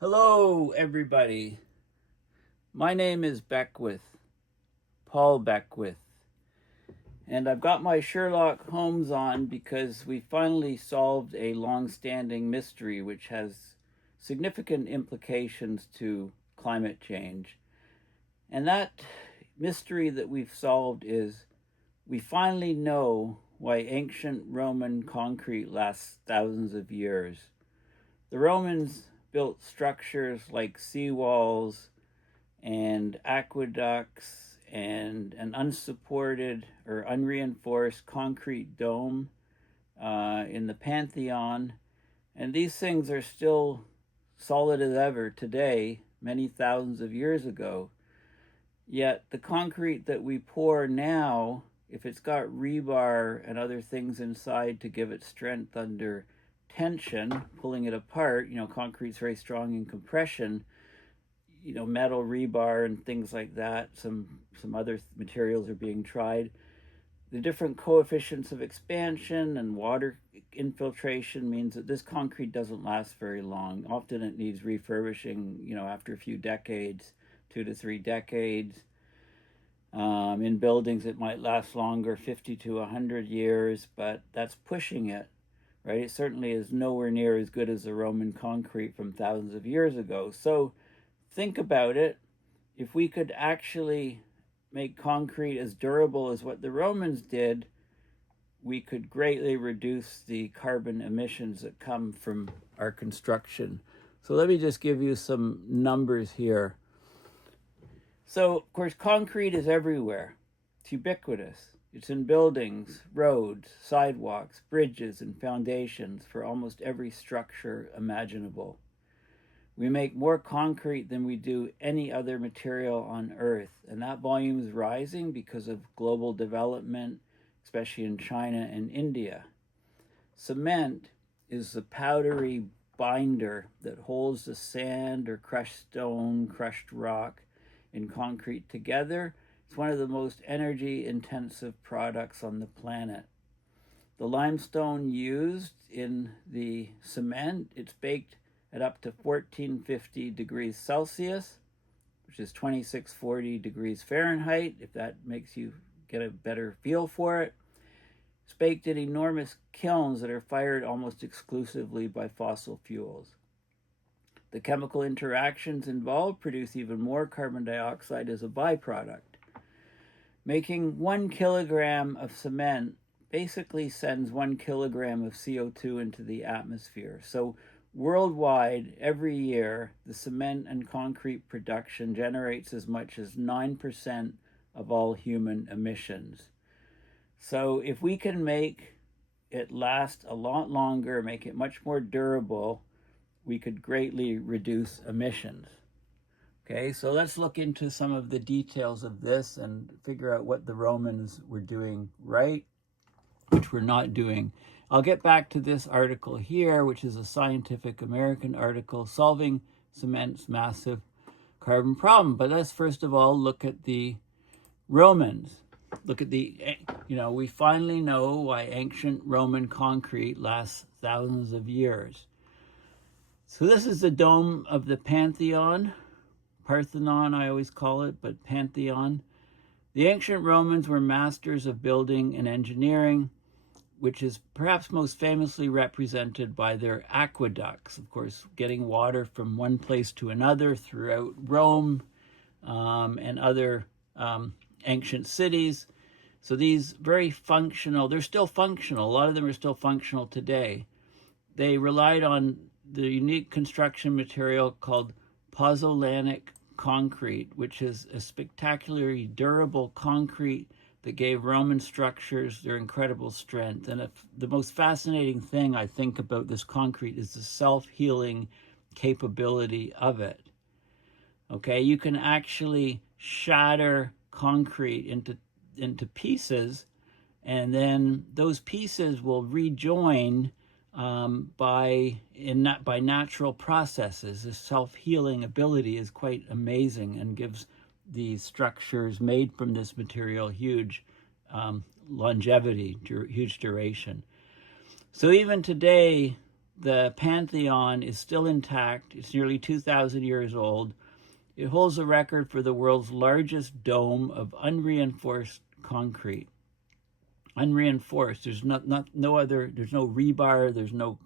Hello, everybody. My name is Paul Beckwith, and I've got my Sherlock Holmes on because we finally solved a long-standing mystery which has significant implications to climate change. And that mystery that we've solved is we finally know why ancient Roman concrete lasts thousands of years. The Romans built structures like seawalls and aqueducts and an unsupported or unreinforced concrete dome in the Pantheon. And these things are still solid as ever today, many thousands of years ago. Yet the concrete that we pour now, if it's got rebar and other things inside to give it strength under tension, pulling it apart, concrete's very strong in compression, metal rebar and things like that, some other materials are being tried. The different coefficients of expansion and water infiltration means that this concrete doesn't last very long. Often it needs refurbishing, after a few decades, 2 to 3 decades. In buildings, it might last longer, 50 to 100 years, but that's pushing it. Right? It certainly is nowhere near as good as the Roman concrete from thousands of years ago. So think about it. If we could actually make concrete as durable as what the Romans did, we could greatly reduce the carbon emissions that come from our construction. So let me just give you some numbers here. So, of course, concrete is everywhere. It's ubiquitous. It's in buildings, roads, sidewalks, bridges, and foundations for almost every structure imaginable. We make more concrete than we do any other material on Earth, and that volume is rising because of global development, especially in China and India. Cement is the powdery binder that holds the sand or crushed stone, crushed rock, and concrete together. It's one of the most energy-intensive products on the planet. The limestone used in the cement, it's baked at up to 1450 degrees Celsius, which is 2640 degrees Fahrenheit, if that makes you get a better feel for it. It's baked in enormous kilns that are fired almost exclusively by fossil fuels. The chemical interactions involved produce even more carbon dioxide as a byproduct. Making 1 kilogram of cement basically sends 1 kilogram of CO2 into the atmosphere. So worldwide, every year, the cement and concrete production generates as much as 9% of all human emissions. So if we can make it last a lot longer, make it much more durable, we could greatly reduce emissions. Okay, so let's look into some of the details of this and figure out what the Romans were doing right, which we're not doing. I'll get back to this article here, which is a Scientific American article, Solving Cement's Massive Carbon Problem. But let's first of all look at the Romans. Look at we finally know why ancient Roman concrete lasts thousands of years. So this is the dome of the Pantheon. Parthenon, I always call it, but Pantheon. The ancient Romans were masters of building and engineering, which is perhaps most famously represented by their aqueducts, of course, getting water from one place to another throughout Rome and other ancient cities. So these very functional, they're still functional. A lot of them are still functional today. They relied on the unique construction material called pozzolanic concrete, which is a spectacularly durable concrete that gave Roman structures their incredible strength. And the most fascinating thing I think about this concrete is the self-healing capability of it. Okay, you can actually shatter concrete into pieces, and then those pieces will rejoin by natural processes. The self-healing ability is quite amazing and gives the structures made from this material huge longevity, huge duration. So even today, the Pantheon is still intact. It's nearly 2,000 years old. It holds the record for the world's largest dome of unreinforced concrete. Unreinforced. There's no rebar. There's no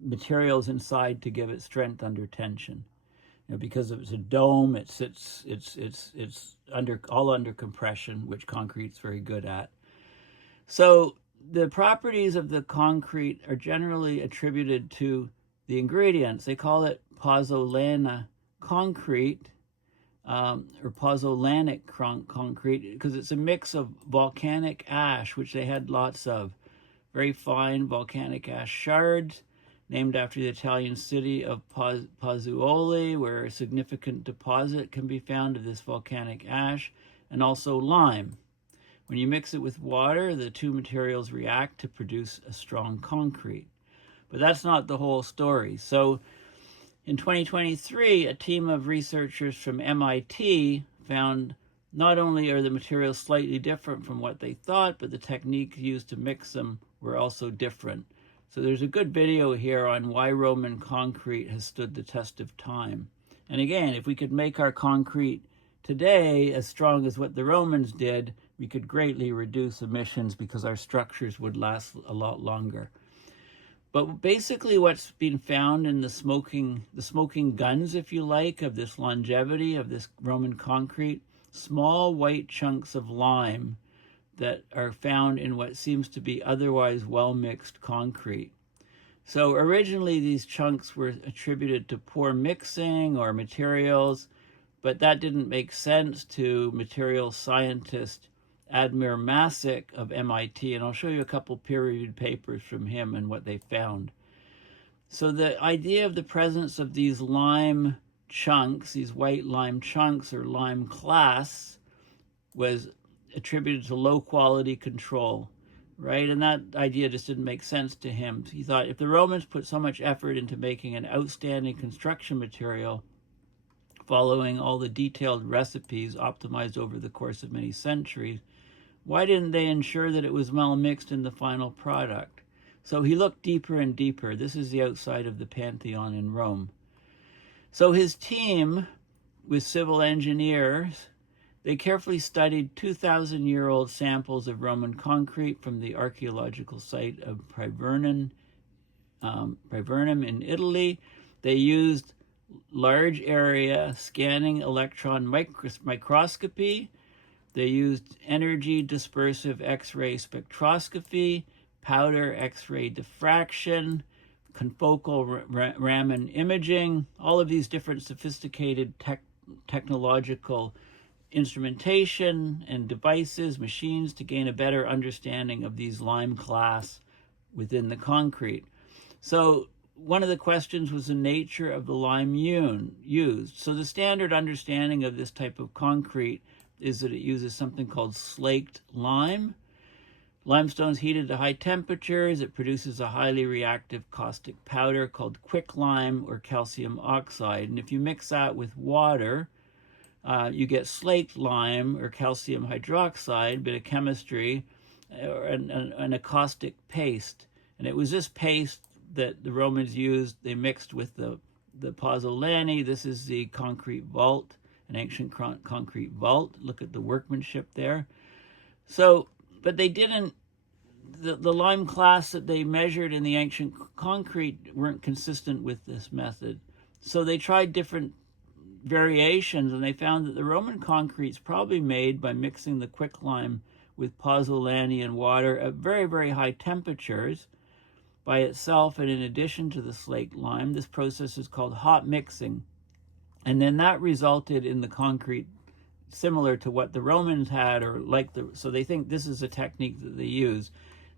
materials inside to give it strength under tension. Because it's a dome, it's under compression, which concrete's very good at. So the properties of the concrete are generally attributed to the ingredients. They call it pozzolana concrete, or pozzolanic concrete, because it's a mix of volcanic ash, which they had lots of, very fine volcanic ash shards, named after the Italian city of Pozzuoli, where a significant deposit can be found of this volcanic ash, and also lime. When you mix it with water, the two materials react to produce a strong concrete. But that's not the whole story. So in 2023, a team of researchers from MIT found not only are the materials slightly different from what they thought, but the technique used to mix them were also different. So there's a good video here on why Roman concrete has stood the test of time. And again, if we could make our concrete today as strong as what the Romans did, we could greatly reduce emissions because our structures would last a lot longer. But basically what's been found in the smoking guns, if you like, of this longevity of this Roman concrete, small white chunks of lime that are found in what seems to be otherwise well-mixed concrete. So originally these chunks were attributed to poor mixing or materials, but that didn't make sense to material scientist Admir Masick of MIT, and I'll show you a couple peer-reviewed papers from him and what they found. So the idea of the presence of these lime chunks, these white lime chunks or lime clasts, was attributed to low quality control, right? And that idea just didn't make sense to him. He thought if the Romans put so much effort into making an outstanding construction material, following all the detailed recipes optimized over the course of many centuries, why didn't they ensure that it was well mixed in the final product? So he looked deeper and deeper. This is the outside of the Pantheon in Rome. So his team, with civil engineers, they carefully studied 2,000-year-old samples of Roman concrete from the archaeological site of Privernum in Italy. They used large area scanning electron microscopy. They used energy dispersive X-ray spectroscopy, powder X-ray diffraction, confocal Raman imaging, all of these different sophisticated technological instrumentation and devices, machines, to gain a better understanding of these lime clasts within the concrete. So one of the questions was the nature of the lime used. So the standard understanding of this type of concrete is that it uses something called slaked lime. Limestone is heated to high temperatures. It produces a highly reactive caustic powder called quicklime or calcium oxide. And if you mix that with water, you get slaked lime or calcium hydroxide, bit of chemistry, and a caustic paste. And it was this paste that the Romans used. They mixed with the pozzolani. This is the concrete vault, an ancient concrete vault. Look at the workmanship there. So, but they didn't, the lime clasts that they measured in the ancient concrete weren't consistent with this method. So they tried different variations, and they found that the Roman concrete's probably made by mixing the quicklime with pozzolani and water at very, very high temperatures by itself and in addition to the slaked lime. This process is called hot mixing. And then that resulted in the concrete similar to what the Romans had, or so they think this is a technique that they use.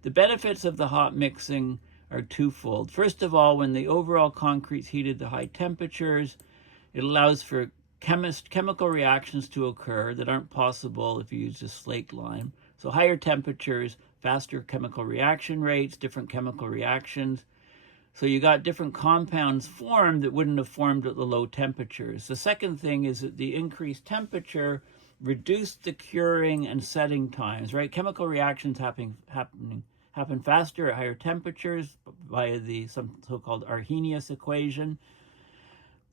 The benefits of the hot mixing are twofold. First of all, when the overall concrete's heated to high temperatures, it allows for chemical reactions to occur that aren't possible if you use just slaked lime. So higher temperatures, faster chemical reaction rates, different chemical reactions. So you got different compounds formed that wouldn't have formed at the low temperatures. The second thing is that the increased temperature reduced the curing and setting times, right? Chemical reactions happen happen faster at higher temperatures via the so-called Arrhenius equation.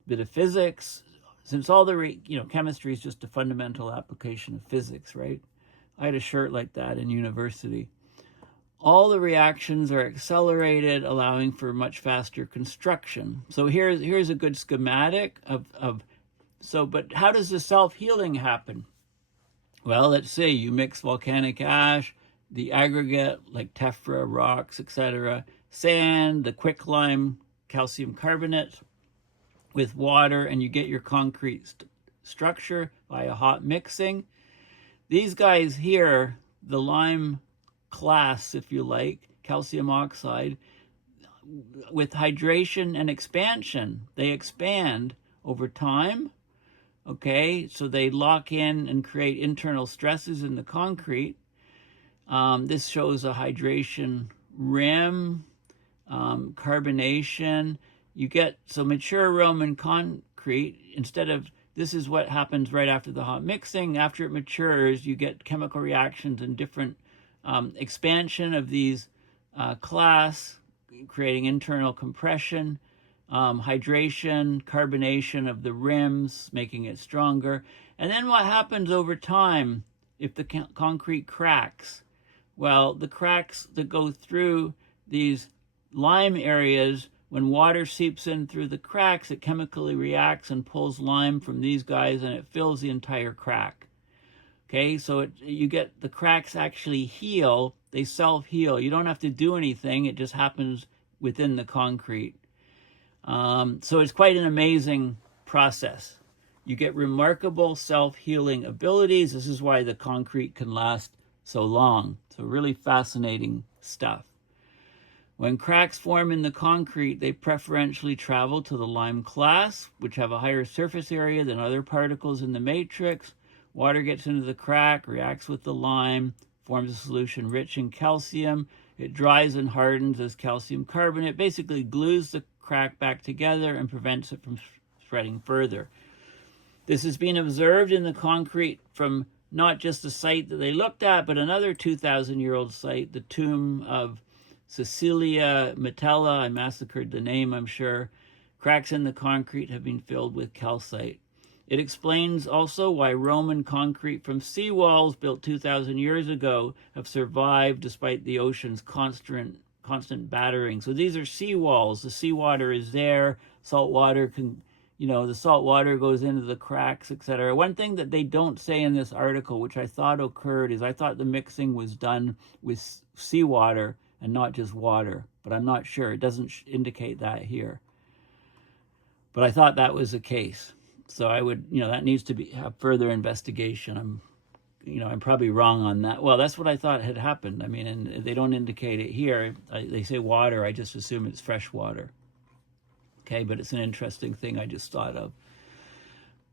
Bit of physics. Since all the, chemistry is just a fundamental application of physics, right? I had a shirt like that in university. All the reactions are accelerated, allowing for much faster construction. So here's a good schematic but how does the self-healing happen? Well, let's say you mix volcanic ash, the aggregate like tephra, rocks, etc., sand, the quicklime, calcium carbonate with water, and you get your concrete structure by a hot mixing. These guys here, the lime class, if you like, calcium oxide, with hydration and expansion, they expand over time. Okay, so they lock in and create internal stresses in the concrete. This shows a hydration rim, carbonation. You get, so mature Roman concrete, this is what happens right after the hot mixing. After it matures, you get chemical reactions and different expansion of these class, creating internal compression, hydration, carbonation of the rims, making it stronger. And then what happens over time if the concrete cracks? Well, the cracks that go through these lime areas, when water seeps in through the cracks, it chemically reacts and pulls lime from these guys, and it fills the entire crack. Okay, so you get the cracks actually heal. They self-heal. You don't have to do anything. It just happens within the concrete. So it's quite an amazing process. You get remarkable self-healing abilities. This is why the concrete can last so long. So really fascinating stuff. When cracks form in the concrete, they preferentially travel to the lime class, which have a higher surface area than other particles in the matrix. Water gets into the crack, reacts with the lime, forms a solution rich in calcium. It dries and hardens as calcium carbonate, basically glues the crack back together and prevents it from spreading further. This has been observed in the concrete from not just the site that they looked at, but another 2,000-year-old site, the tomb of Cecilia Metella. I massacred the name, I'm sure. Cracks in the concrete have been filled with calcite. It explains also why Roman concrete from seawalls built 2,000 years ago have survived despite the ocean's constant battering. So these are seawalls. The seawater is there. Salt water the salt water goes into the cracks, etc. One thing that they don't say in this article, which I thought occurred, is I thought the mixing was done with seawater and not just water, but I'm not sure. It doesn't indicate that here. But I thought that was the case. So I would, that needs to have further investigation. I'm probably wrong on that. Well, that's what I thought had happened. I mean, and they don't indicate it here. They say water. I just assume it's fresh water. Okay, but it's an interesting thing I just thought of.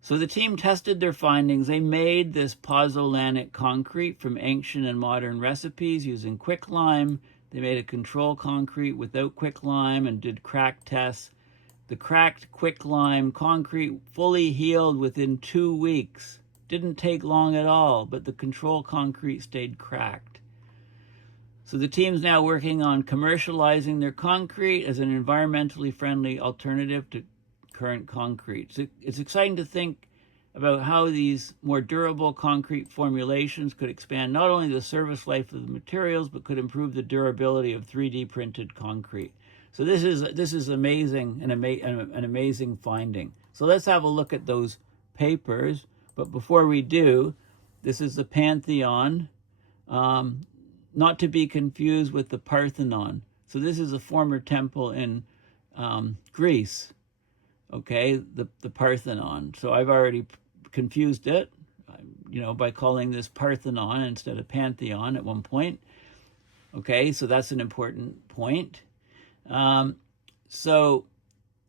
So the team tested their findings. They made this pozzolanic concrete from ancient and modern recipes using quicklime. They made a control concrete without quicklime and did crack tests. The cracked quicklime concrete fully healed within 2 weeks. Didn't take long at all, but the control concrete stayed cracked. So the team's now working on commercializing their concrete as an environmentally friendly alternative to current concrete. So it's exciting to think about how these more durable concrete formulations could expand not only the service life of the materials, but could improve the durability of 3D printed concrete. So this is amazing, an amazing finding. So let's have a look at those papers. But before we do, this is the Pantheon, not to be confused with the Parthenon. So this is a former temple in Greece, okay, the Parthenon. So I've already confused it, by calling this Parthenon instead of Pantheon at one point. Okay, so that's an important point. So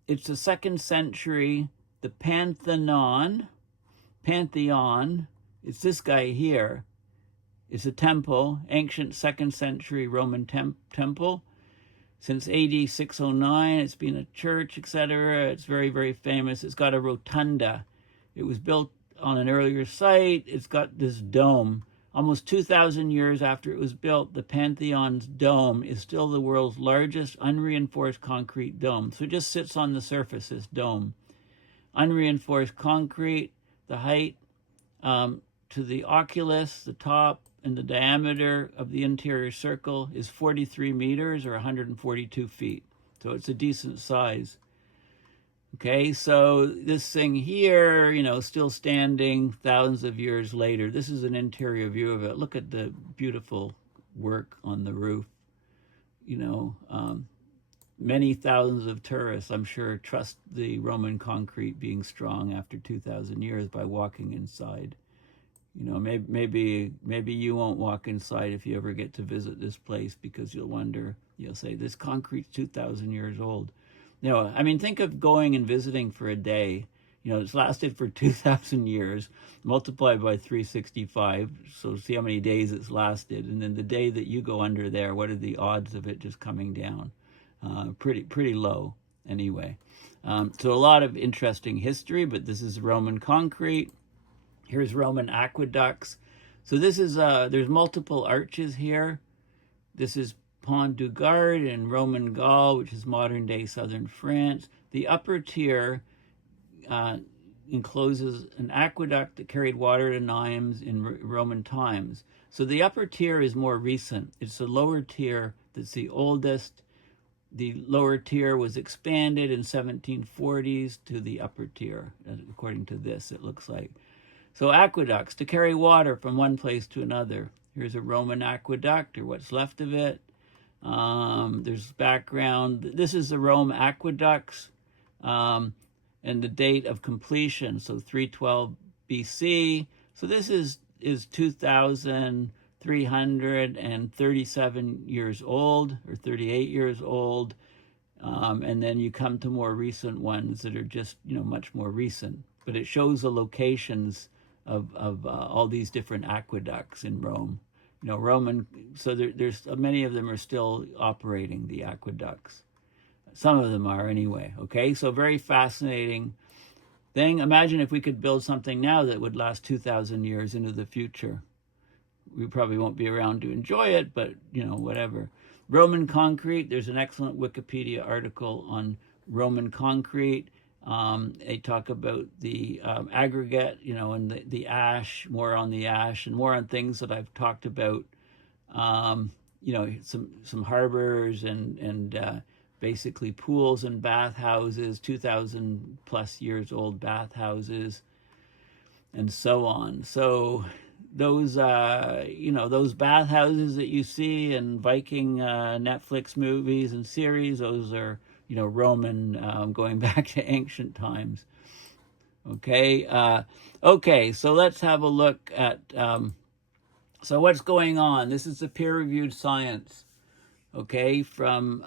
it's the 2nd century, the Pantheon, it's this guy here. It's a temple, ancient 2nd century Roman temple. Since AD 609, it's been a church, etc. It's very, very famous. It's got a rotunda. It was built on an earlier site. It's got this dome Almost 2,000 years after it was built, the Pantheon's dome is still the world's largest unreinforced concrete dome. So it just sits on the surface, this dome. Unreinforced concrete, the height to the oculus, the top, and the diameter of the interior circle is 43 meters or 142 feet. So it's a decent size. Okay, so this thing here, you know, still standing thousands of years later. This is an interior view of it. Look at the beautiful work on the roof. You know, many thousands of tourists, I'm sure, trust the Roman concrete being strong after 2,000 years by walking inside. You know, maybe you won't walk inside if you ever get to visit this place, because you'll wonder, you'll say, this concrete's 2,000 years old. You know, I mean, think of going and visiting for a day. You know, it's lasted for 2,000 years, multiplied by 365, so see how many days it's lasted. And then the day that you go under there, what are the odds of it just coming down? Pretty low, anyway. So a lot of interesting history, but this is Roman concrete. Here's Roman aqueducts. So this is, there's multiple arches here. This is Pont du Gard in Roman Gaul, which is modern-day southern France. The upper tier encloses an aqueduct that carried water to Nimes in Roman times. So the upper tier is more recent. It's the lower tier that's the oldest. The lower tier was expanded in 1740s to the upper tier, according to this, it looks like. So aqueducts, to carry water from one place to another. Here's a Roman aqueduct, or what's left of it. There's background. This is the Rome aqueducts and the date of completion, so 312 BC. So this is 2,337 years old, or 38 years old. And then you come to more recent ones that are just, you know, much more recent. But it shows the locations of all these different aqueducts in Rome. You know, Roman, so there's many of them are still operating, the aqueducts. Some of them are anyway, okay? So very fascinating thing. Imagine if we could build something now that would last 2,000 years into the future. We probably won't be around to enjoy it, but, you know, whatever. Roman concrete, there's an excellent Wikipedia article on Roman concrete. They talk about the aggregate, you know, and the ash, more on the ash, and more on things that I've talked about, you know, some harbors and basically pools and bathhouses, 2,000 plus years old bathhouses, and so on. So those, you know, those bathhouses that you see in Viking Netflix movies and series, those are, you know, Roman, going back to ancient times. Okay, okay, so let's have a look at, so what's going on? This is the peer-reviewed science, okay, from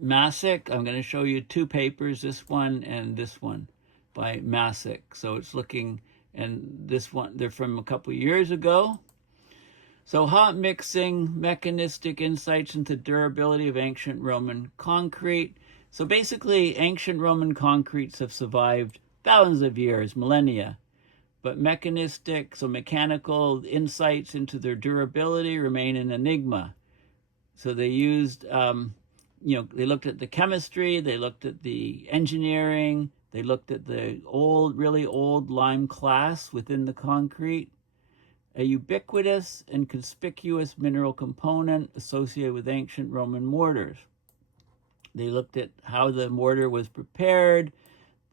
Mechanistic. I'm going to show you two papers, this one and this one, by Mechanistic. So it's looking, and this one, they're from a couple years ago. So hot mixing, mechanistic insights into durability of ancient Roman concrete. So basically, ancient Roman concretes have survived thousands of years, millennia. But mechanistic, so mechanical insights into their durability remain an enigma. So they used, you know, they looked at the chemistry, they looked at the engineering, they looked at the old, really old lime class within the concrete, a ubiquitous and conspicuous mineral component associated with ancient Roman mortars. They looked at how the mortar was prepared.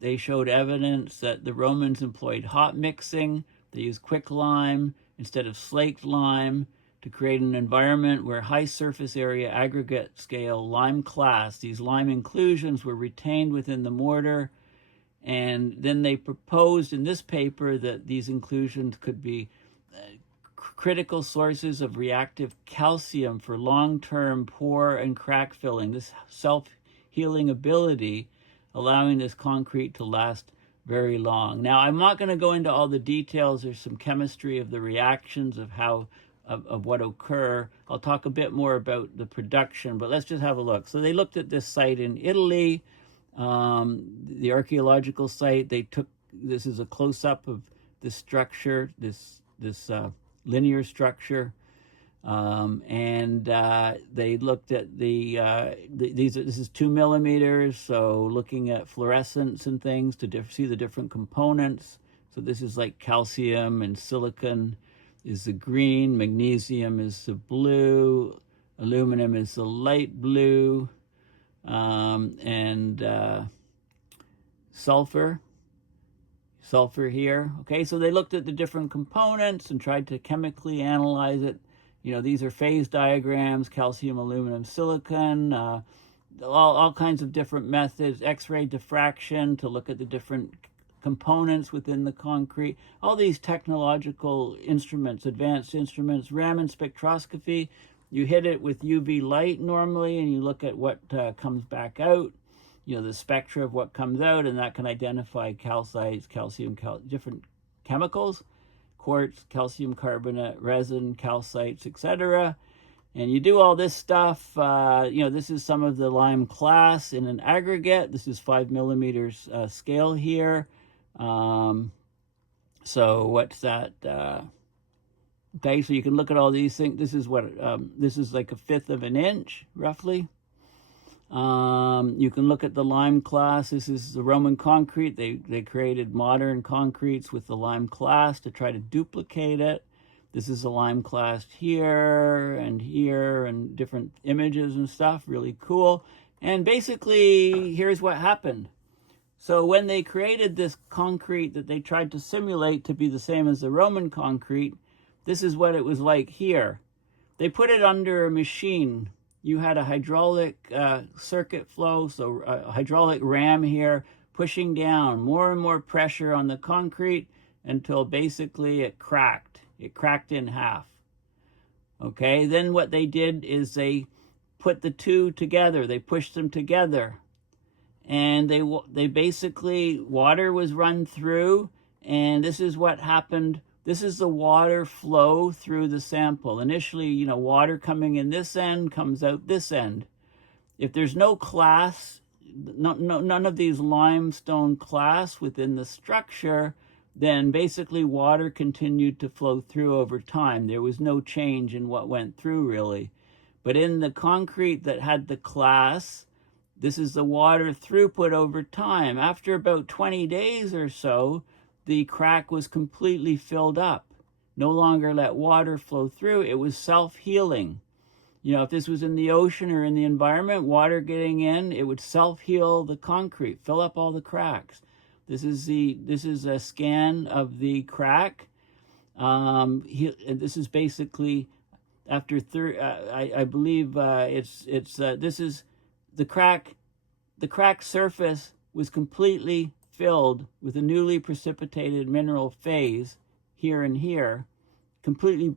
They showed evidence that the Romans employed hot mixing. They used quicklime instead of slaked lime to create an environment where high surface area aggregate scale lime class, these lime inclusions, were retained within the mortar. And then they proposed in this paper that these inclusions could be critical sources of reactive calcium for long-term pore and crack filling, this self-healing ability, allowing this concrete to last very long. Now, I'm not going to go into all the details. There's some chemistry of the reactions of how, of what occur. I'll talk a bit more about the production, but let's just have a look. So they looked at this site in Italy, the archaeological site. They took, this is a close-up of the structure, this linear structure. They looked at this is 2 millimeters, so looking at fluorescence and things to see the different components. So this is like calcium and silicon is the green, magnesium is the blue, aluminum is the light blue, sulfur here. Okay, so they looked at the different components and tried to chemically analyze it. You know, these are phase diagrams, calcium, aluminum, silicon, all kinds of different methods, X-ray diffraction to look at the different components within the concrete, all these technological instruments, advanced instruments, Raman spectroscopy. You hit it with UV light normally, and you look at what comes back out, you know, the spectra of what comes out, and that can identify calcites, different chemicals, quartz, calcium carbonate, resin, calcites, etc. And you do all this stuff. You know, this is some of the lime class in an aggregate. This is 5 millimeters scale here. So what's that? Okay, so you can look at all these things. This is what this is like 1/5 of an inch, roughly. You can look at the lime class. This is the Roman concrete. They created modern concretes with the lime class to try to duplicate it. This is the lime class here and different images and stuff. Really cool. And basically, here's what happened. So when they created this concrete that they tried to simulate to be the same as the Roman concrete, this is what it was like here. They put it under a machine. You had a hydraulic circuit flow, so a hydraulic ram here, pushing down more and more pressure on the concrete until basically it cracked. It cracked in half. Okay, then what they did is they put the two together. They pushed them together. And they basically, water was run through, and this is what happened. This is the water flow through the sample. Initially, you know, water coming in this end comes out this end. If there's no class, none of these limestone class within the structure, then basically water continued to flow through over time. There was no change in what went through, really. But in the concrete that had the class, this is the water throughput over time. After about 20 days or so, the crack was completely filled up. No longer let water flow through. It was self-healing. You know, if this was in the ocean or in the environment, water getting in, it would self-heal the concrete, fill up all the cracks. This is a scan of the crack. This is basically after I believe this is the crack. The crack surface was completely filled with a newly precipitated mineral phase here and here, completely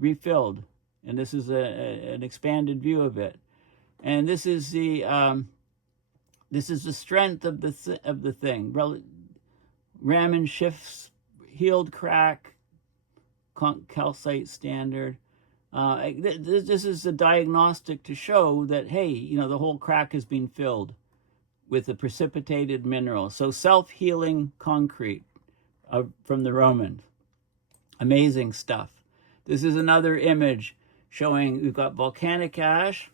refilled. And this is an expanded view of it. And this is the strength of the thing. Raman shifts, healed crack, calcite standard. This is a diagnostic to show that, hey, you know, the whole crack has been filled with a precipitated mineral. So self-healing concrete from the Romans. Amazing stuff. This is another image showing we've got volcanic ash.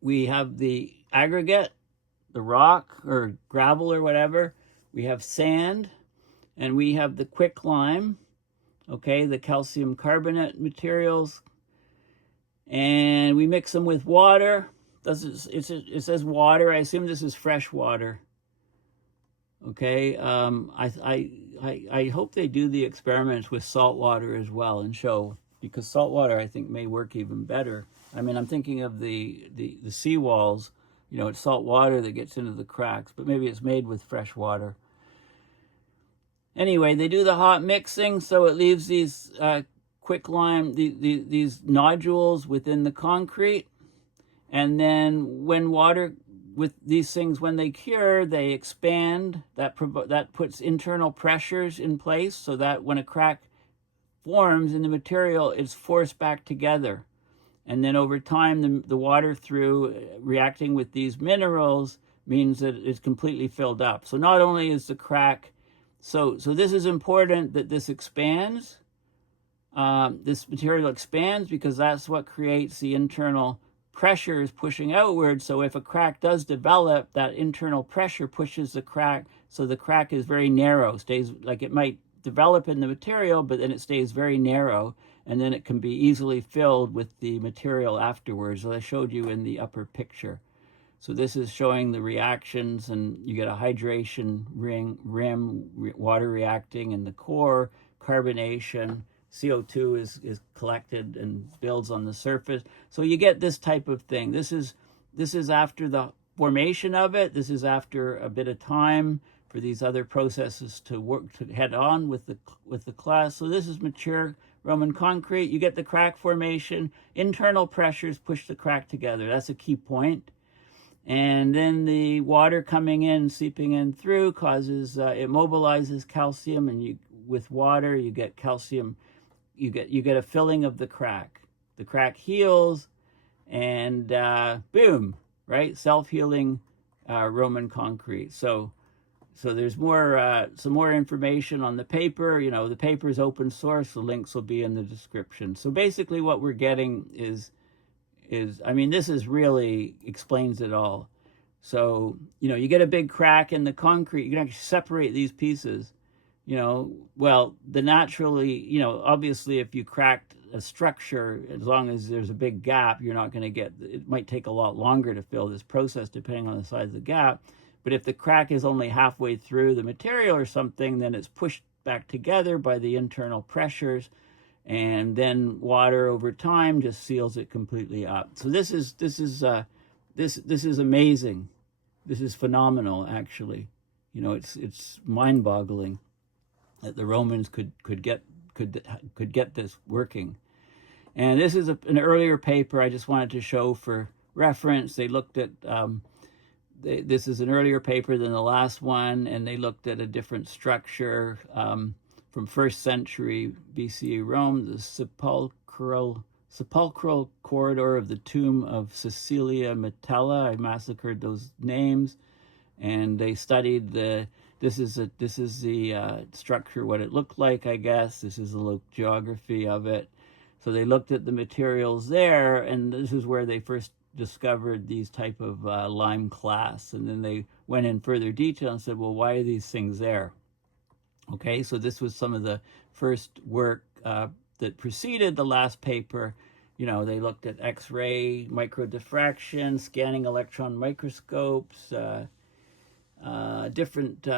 We have the aggregate, the rock or gravel or whatever. We have sand, and we have the quicklime. Okay, the calcium carbonate materials, and we mix them with water. It says water. I assume this is fresh water. Okay, I hope they do the experiments with salt water as well and show, because salt water I think may work even better. I mean, I'm thinking of the seawalls. You know, it's salt water that gets into the cracks, but maybe it's made with fresh water. Anyway, they do the hot mixing, so it leaves these quicklime, these nodules within the concrete. And then when water, with these things, when they cure, they expand. That puts internal pressures in place so that when a crack forms in the material, it's forced back together. And then over time, the water through reacting with these minerals means that it's completely filled up. So not only is the crack, so this is important that this expands, this material expands because that's what creates the internal pressures pushing outward. So if a crack does develop, that internal pressure pushes the crack, so the crack is very narrow, stays like it might develop in the material, but then it stays very narrow, and then it can be easily filled with the material afterwards, as I showed you in the upper picture. So this is showing the reactions, and you get a hydration rim, water reacting in the core, carbonation, CO2 is collected and builds on the surface. So you get this type of thing. This is after the formation of it. This is after a bit of time for these other processes to work to head on with the class. So this is mature Roman concrete. You get the crack formation. Internal pressures push the crack together. That's a key point. And then the water coming in, seeping in through, causes it mobilizes calcium, and with water you get calcium. You get a filling of the crack. The crack heals, and boom, right? Self-healing Roman concrete. So there's some more information on the paper. You know, the paper is open source. The links will be in the description. So basically, what we're getting is I mean, this is really explains it all. So you know, you get a big crack in the concrete. You can actually separate these pieces. You know, well, obviously if you cracked a structure, as long as there's a big gap, you're not going to get, it might take a lot longer to fill this process depending on the size of the gap. But if the crack is only halfway through the material or something, then it's pushed back together by the internal pressures, and then water over time just seals it completely up. So this is amazing. This is phenomenal, actually. You know, it's mind-boggling that the Romans could get this working. And this is an earlier paper I just wanted to show for reference. They looked at this is an earlier paper than the last one, and they looked at a different structure from 1st century BCE Rome, the sepulchral corridor of the tomb of Cecilia Metella. I massacred those names, and they studied this is the structure, what it looked like, I guess. This is the geography of it. So they looked at the materials there, and this is where they first discovered these type of lime clasts. And then they went in further detail and said, well, why are these things there? Okay, so this was some of the first work that preceded the last paper. You know, they looked at X-ray, microdiffraction, scanning electron microscopes, different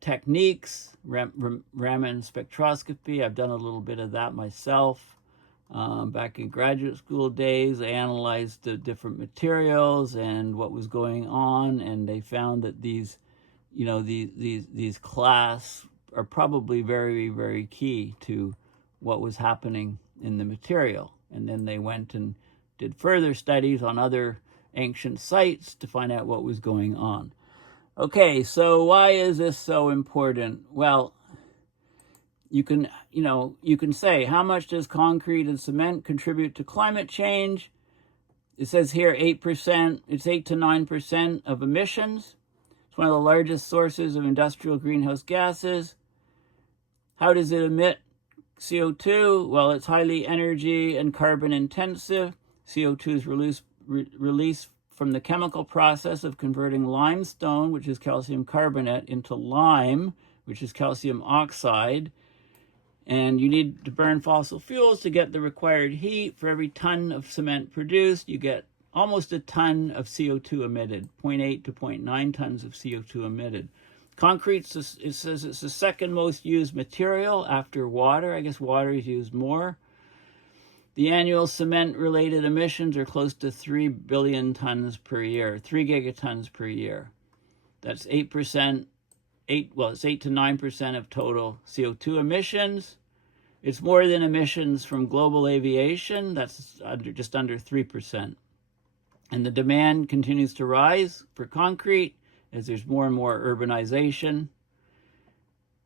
techniques, Raman spectroscopy. I've done a little bit of that myself. Back in graduate school days, I analyzed the different materials and what was going on, and they found that these clasts are probably very, very key to what was happening in the material. And then they went and did further studies on other ancient sites to find out what was going on. Okay, so why is this so important? Well, you can say, how much does concrete and cement contribute to climate change? It says here 8%. It's 8 to 9% of emissions. It's one of the largest sources of industrial greenhouse gases. How does it emit CO2? Well, it's highly energy and carbon intensive. CO2 is released from the chemical process of converting limestone, which is calcium carbonate, into lime, which is calcium oxide. And you need to burn fossil fuels to get the required heat. For every ton of cement produced, you get almost a ton of CO2 emitted, 0.8 to 0.9 tons of CO2 emitted. Concrete, it says it's the second most used material after water. I guess water is used more. The annual cement-related emissions are close to 3 billion tons per year, 3 gigatons per year. That's 8%. It's 8 to 9% of total CO2 emissions. It's more than emissions from global aviation. That's just under 3%. And the demand continues to rise for concrete as there's more and more urbanization.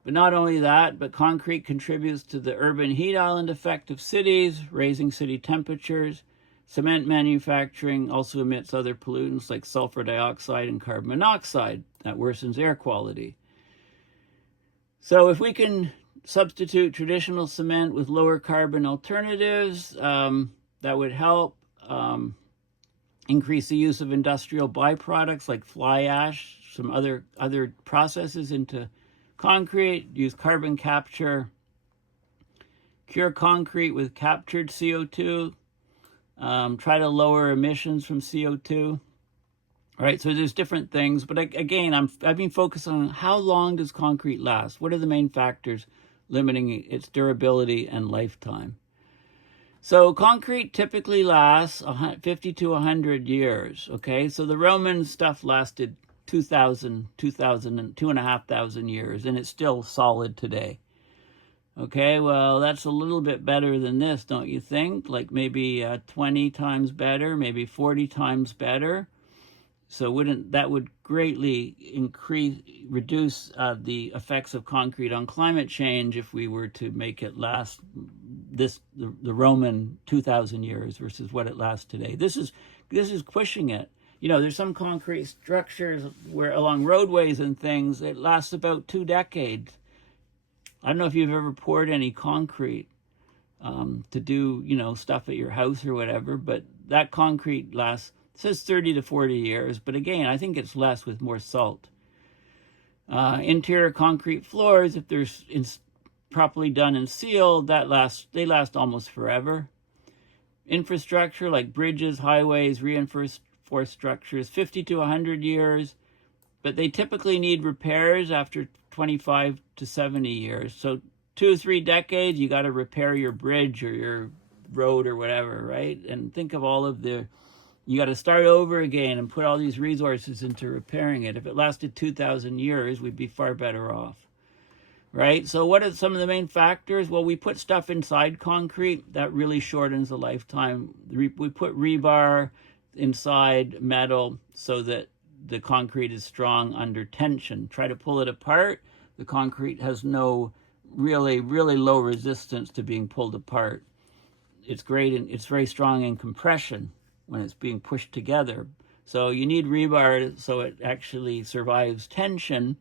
But not only that, but concrete contributes to the urban heat island effect of cities, raising city temperatures. Cement manufacturing also emits other pollutants like sulfur dioxide and carbon monoxide that worsens air quality. So if we can substitute traditional cement with lower carbon alternatives. That would help. Increase the use of industrial byproducts like fly ash, some other processes into concrete. Use carbon capture. Cure concrete with captured CO2. Try to lower emissions from CO2. All right, so there's different things, but again, I've been focused on how long does concrete last? What are the main factors limiting its durability and lifetime? So concrete typically lasts 50 to 100 years, okay? So the Roman stuff lasted 2,500 years, and it's still solid today. Okay, well, that's a little bit better than this, don't you think? Like maybe 20 times better, maybe 40 times better. So that would greatly reduce the effects of concrete on climate change if we were to make it last the Roman 2,000 years versus what it lasts today. This is pushing it. You know, there's some concrete structures where along roadways and things it lasts about 2 decades. I don't know if you've ever poured any concrete to do, you know, stuff at your house or whatever, but that concrete lasts. It says 30 to 40 years, but again, I think it's less with more salt. Interior concrete floors, if they're properly done and sealed, they last almost forever. Infrastructure like bridges, highways, reinforced structures, 50 to 100 years, but they typically need repairs after 25 to 70 years. So 2 or 3 decades, you got to repair your bridge or your road or whatever, right? And think of all of you got to start over again and put all these resources into repairing it. If it lasted 2,000 years, we'd be far better off, right? So what are some of the main factors? Well, we put stuff inside concrete. That really shortens the lifetime. We put rebar inside metal so that the concrete is strong under tension. Try to pull it apart. The concrete has no really low resistance to being pulled apart. It's great and it's very strong in compression when it's being pushed together. So you need rebar so it actually survives tension.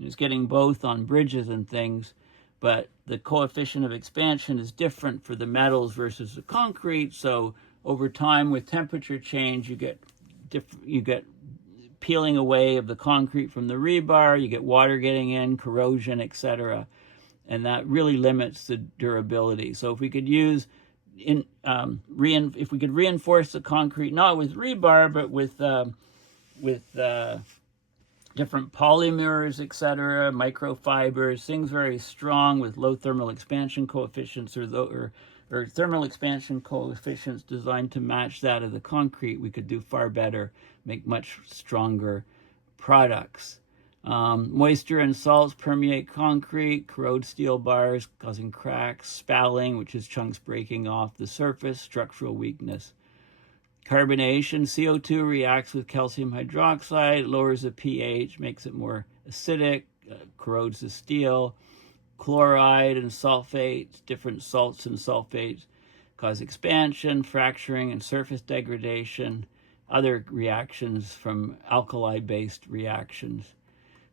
It's getting both on bridges and things, but the coefficient of expansion is different for the metals versus the concrete. So over time with temperature change, you get peeling away of the concrete from the rebar, you get water getting in, corrosion, etc. And that really limits the durability. So if we could if we could reinforce the concrete, not with rebar, but with different polymers, etc., microfibers, things very strong with low thermal expansion coefficients or thermal expansion coefficients designed to match that of the concrete, we could do far better, make much stronger products. Moisture and salts permeate concrete, corrode steel bars, causing cracks, spalling, which is chunks breaking off the surface, structural weakness. Carbonation, CO2 reacts with calcium hydroxide, lowers the pH, makes it more acidic, corrodes the steel. Chloride and sulfates, different salts and sulfates, cause expansion, fracturing, and surface degradation. Other reactions from alkali-based reactions.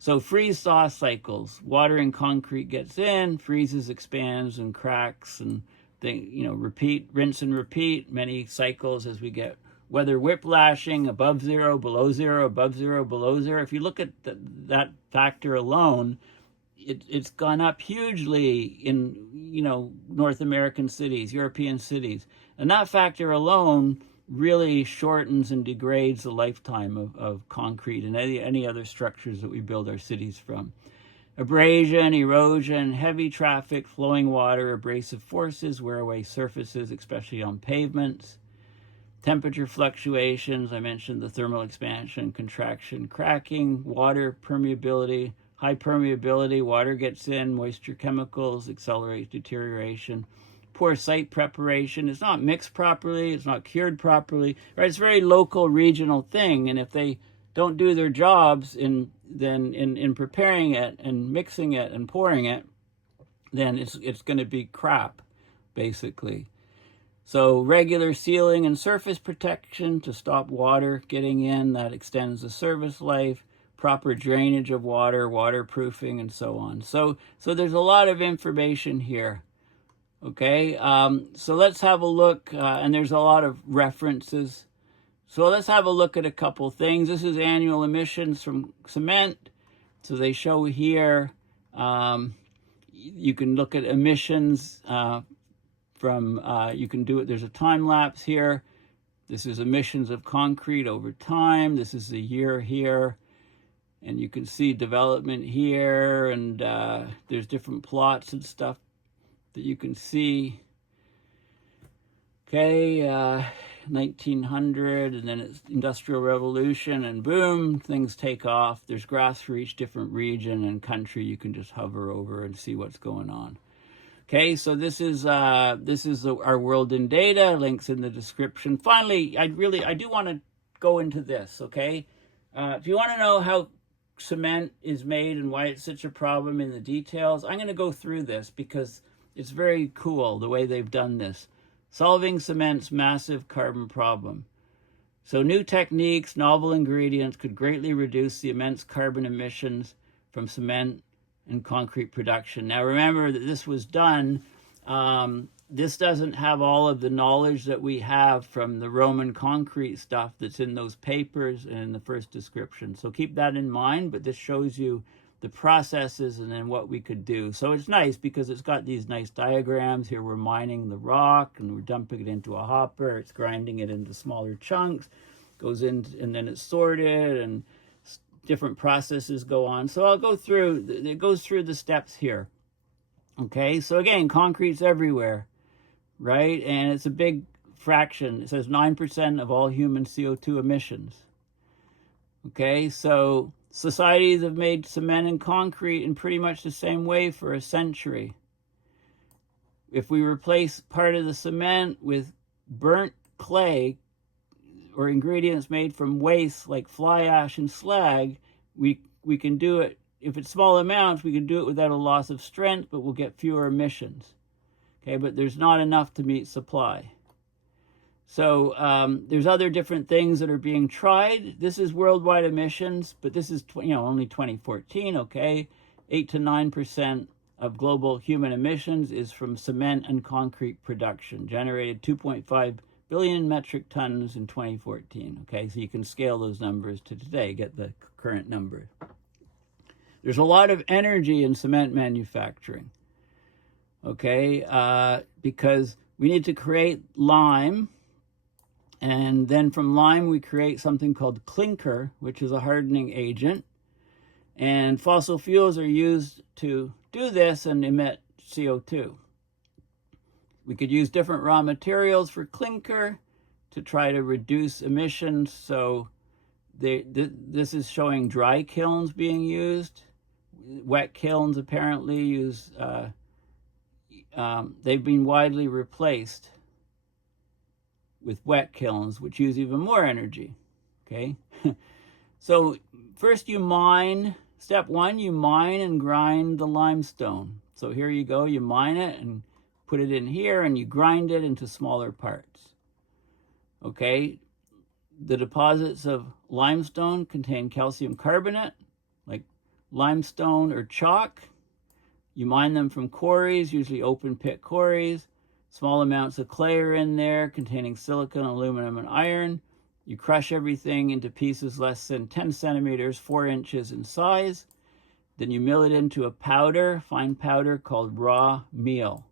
So freeze-thaw cycles. Water in concrete gets in, freezes, expands, and cracks, and repeat, rinse and repeat, many cycles as we get weather whiplashing, above zero, below zero, above zero, below zero. If you look at that factor alone, it's gone up hugely in North American cities, European cities, and that factor alone really shortens and degrades the lifetime of concrete and any other structures that we build our cities from. Abrasion, erosion, heavy traffic, flowing water, abrasive forces wear away surfaces, especially on pavements. Temperature fluctuations, I mentioned the thermal expansion, contraction, cracking, water permeability. High permeability, water gets in, moisture chemicals, accelerates deterioration. Poor site preparation, it's not mixed properly, it's not cured properly, right? It's a very local, regional thing, and if they don't do their jobs in preparing it and mixing it and pouring it, then it's going to be crap, basically. So regular sealing and surface protection to stop water getting in, that extends the service life. proper drainage of water, waterproofing, and so on. So there's a lot of information here. Okay, so let's have a look, and there's a lot of references. So let's have a look at a couple things. This is annual emissions from cement. So they show here, you can look at emissions from, you can do it, there's a time lapse here. This is emissions of concrete over time. This is the year here. And you can see development here, and there's different plots and stuff that you can see. Okay, 1900, and then it's Industrial Revolution, and boom, things take off. There's graphs for each different region and country. You can just hover over and see what's going on. Okay, so this is our world in data. Links in the description. Finally, I do want to go into this. Okay, if you want to know how cement is made and why it's such a problem in the details, I'm going to go through this because it's very cool the way they've done this. Solving cement's massive carbon problem. So new techniques, novel ingredients could greatly reduce the immense carbon emissions from cement and concrete production. Now remember that this was done, this doesn't have all of the knowledge that we have from the Roman concrete stuff that's in those papers and in the first description. So keep that in mind, but this shows you the processes and then what we could do. So it's nice because it's got these nice diagrams. Here we're mining the rock and we're dumping it into a hopper. It's grinding it into smaller chunks, goes in, and then it's sorted, and different processes go on. So I'll go through, it goes through the steps here. Okay, so again, concrete's everywhere, right? And it's a big fraction. It says 9% of all human CO2 emissions. Okay, so societies have made cement and concrete in pretty much the same way for a century. If we replace part of the cement with burnt clay or ingredients made from waste like fly ash and slag, we can do it. If it's small amounts, we can do it without a loss of strength, but we'll get fewer emissions. Okay, but there's not enough to meet supply. So there's other different things that are being tried. This is worldwide emissions, but this is only 2014. Okay, 8 to 9% of global human emissions is from cement and concrete production, generated 2.5 billion metric tons in 2014. Okay, so you can scale those numbers to today, get the current number. There's a lot of energy in cement manufacturing. Okay, because we need to create lime. And then from lime, we create something called clinker, which is a hardening agent. And fossil fuels are used to do this and emit CO2. We could use different raw materials for clinker to try to reduce emissions. So this is showing dry kilns being used. Wet kilns apparently use, they've been widely replaced with wet kilns, which use even more energy. Okay, so first you mine. Step one, you mine and grind the limestone. So here you go, you mine it and put it in here, and you grind it into smaller parts. Okay, the deposits of limestone contain calcium carbonate, like limestone or chalk. You mine them from quarries, usually open pit quarries. Small amounts of clay are in there containing silicon, aluminum, and iron. You crush everything into pieces less than 10 centimeters, 4 inches in size. Then you mill it into a powder, fine powder called raw meal.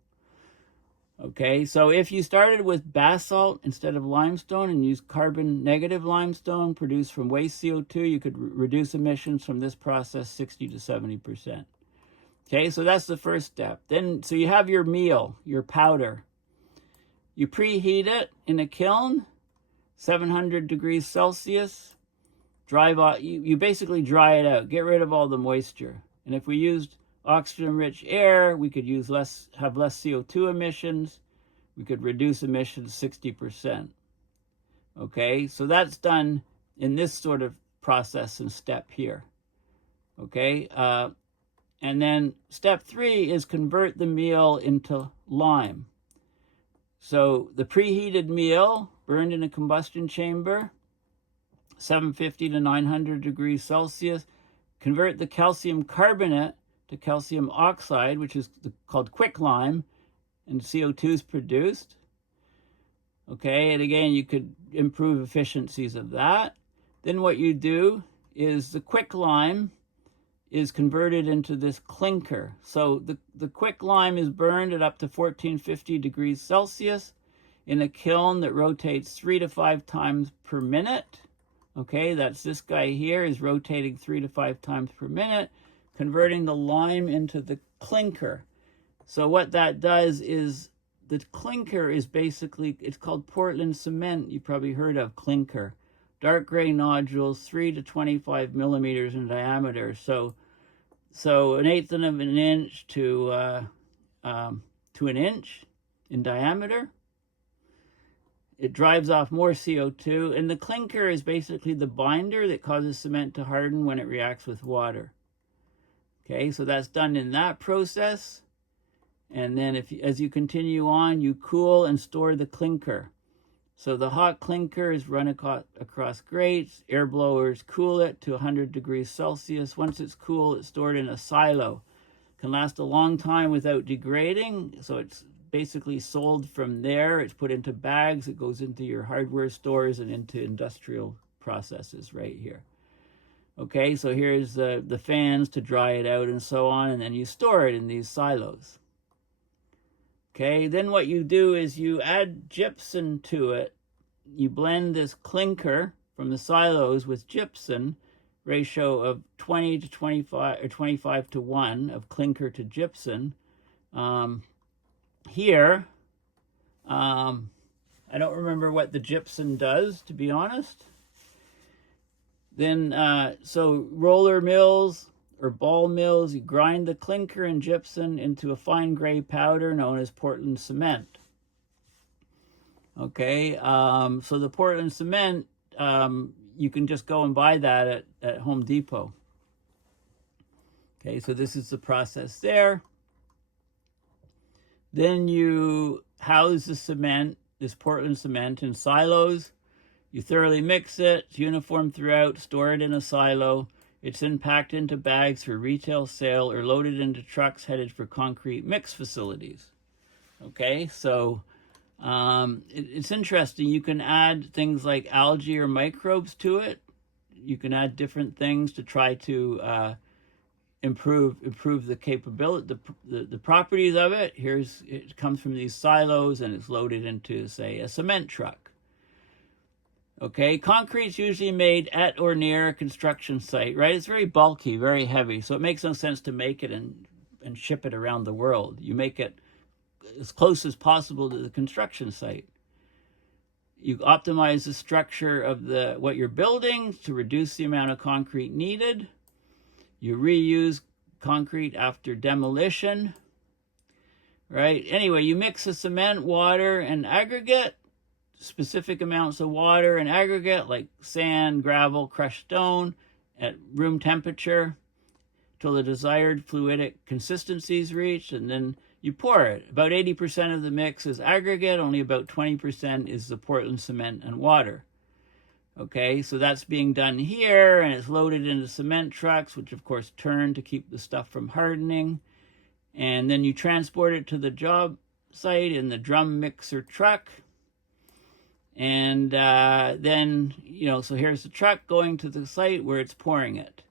Okay, so if you started with basalt instead of limestone and used carbon negative limestone produced from waste CO2, you could reduce emissions from this process 60 to 70%. Okay, so that's the first step. Then, so you have your meal, your powder. You preheat it in a kiln, 700 degrees Celsius. You basically dry it out, get rid of all the moisture. And if we used oxygen-rich air, we could have less CO2 emissions. We could reduce emissions 60%. Okay, so that's done in this sort of process and step here. Okay, and then step 3 is convert the meal into lime. So the preheated meal burned in a combustion chamber, 750 to 900 degrees Celsius. convert the calcium carbonate to calcium oxide, which is called quicklime, and CO2 is produced. Okay, and again, you could improve efficiencies of that. Then what you do is the quicklime is converted into this clinker. So the quicklime is burned at up to 1450 degrees Celsius in a kiln that rotates 3 to 5 times per minute. Okay, that's this guy here is rotating 3 to 5 times per minute, converting the lime into the clinker. So what that does is the clinker is basically, it's called Portland cement. You've probably heard of clinker. Dark gray nodules, 3 to 25 millimeters in diameter. So 1/8 of an inch to an inch in diameter. It drives off more CO2, and the clinker is basically the binder that causes cement to harden when it reacts with water. Okay, so that's done in that process. And then as you continue on, you cool and store the clinker. So the hot clinker is run across grates, air blowers cool it to 100 degrees Celsius. Once it's cool, it's stored in a silo. It can last a long time without degrading, so it's basically sold from there. It's put into bags, it goes into your hardware stores and into industrial processes right here. Okay, so here's the fans to dry it out and so on, and then you store it in these silos. Okay, then what you do is you add gypsum to it. You blend this clinker from the silos with gypsum, ratio of 20 to 25 or 25 to 1 of clinker to gypsum. Here, I don't remember what the gypsum does, to be honest. Then, so roller mills or ball mills, you grind the clinker and gypsum into a fine gray powder known as Portland cement. Okay, so the Portland cement, you can just go and buy that at Home Depot. Okay, so this is the process there. Then you house the cement, this Portland cement, in silos. You thoroughly mix it, it's uniform throughout, store it in a silo. It's then packed into bags for retail sale or loaded into trucks headed for concrete mix facilities. Okay, so it's interesting. You can add things like algae or microbes to it. You can add different things to try to improve the capability, the properties of it. It comes from these silos and it's loaded into, say, a cement truck. Okay, concrete's usually made at or near a construction site, right? It's very bulky, very heavy, so it makes no sense to make it and ship it around the world. You make it as close as possible to the construction site. You optimize the structure of what you're building to reduce the amount of concrete needed. You reuse concrete after demolition, right? Anyway, you mix the cement, water, and aggregate, specific amounts of water and aggregate like sand, gravel, crushed stone at room temperature till the desired fluidic consistency is reached, and then you pour it. About 80% of the mix is aggregate, only about 20% is the Portland cement and water. Okay, so that's being done here, and it's loaded into cement trucks, which of course turn to keep the stuff from hardening. And then you transport it to the job site in the drum mixer truck. And then, so here's the truck going to the site where it's pouring it.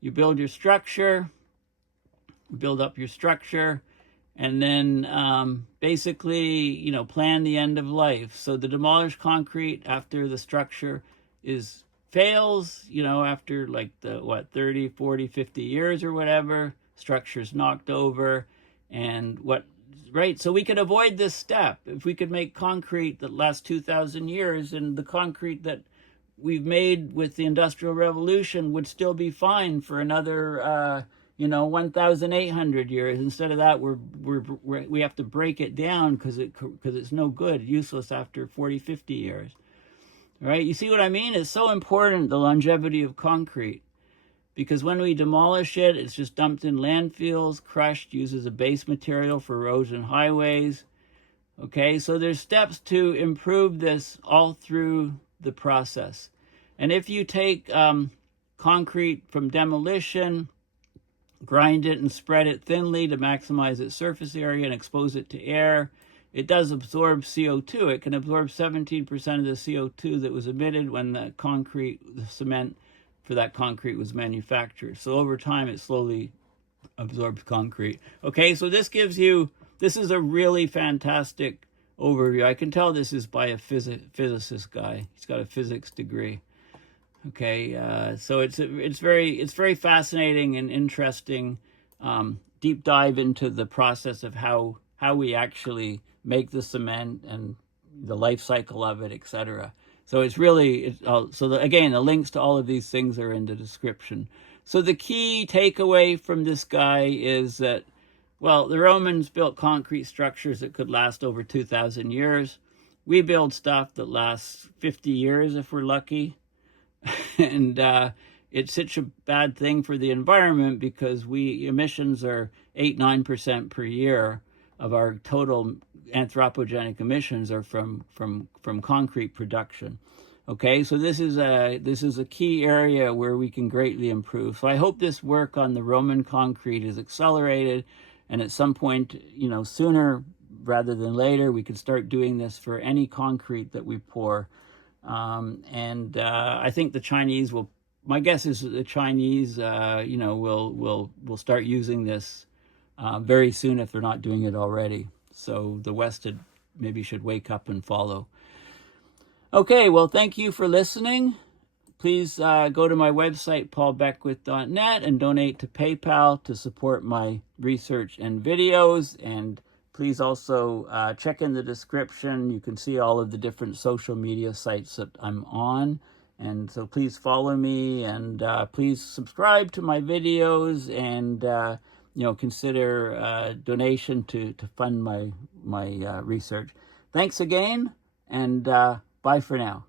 You build your structure, build up your structure, and then basically, plan the end of life. So the demolished concrete after the structure fails, after like 30, 40, 50 years or whatever, structure's knocked over, and right? So we could avoid this step if we could make concrete that lasts 2,000 years, and the concrete that we've made with the Industrial Revolution would still be fine for another, 1,800 years. Instead of that, we have to break it down because it's no good, useless after 40, 50 years. All right, you see what I mean? It's so important, the longevity of concrete. Because when we demolish it, it's just dumped in landfills, crushed, used as a base material for roads and highways. Okay, so there's steps to improve this all through the process. And if you take concrete from demolition, grind it and spread it thinly to maximize its surface area and expose it to air. It does absorb CO2. It can absorb 17% of the CO2 that was emitted when the cement for that concrete was manufactured. So over time, it slowly absorbs concrete. Okay, so this is a really fantastic overview. I can tell this is by a physicist guy. He's got a physics degree. Okay, so it's very fascinating and interesting deep dive into the process of how we actually make the cement and the life cycle of it, etc. So it's really again, the links to all of these things are in the description. So the key takeaway from this guy is that, well, the Romans built concrete structures that could last over 2,000 years. We build stuff that lasts 50 years if we're lucky. And it's such a bad thing for the environment because emissions are 8-9% per year of our total anthropogenic emissions are from concrete production. Okay, so this is a key area where we can greatly improve. So I hope this work on the Roman concrete is accelerated, and at some point, sooner rather than later, we can start doing this for any concrete that we pour. I think the Chinese will. My guess is that the Chinese, will start using this very soon if they're not doing it already. So the West maybe should wake up and follow. Okay, well, thank you for listening. Please go to my website, paulbeckwith.net, and donate to PayPal to support my research and videos. And please also check in the description. You can see all of the different social media sites that I'm on. And so please follow me, and please subscribe to my videos, and consider donation to fund my research. Thanks again, and bye for now.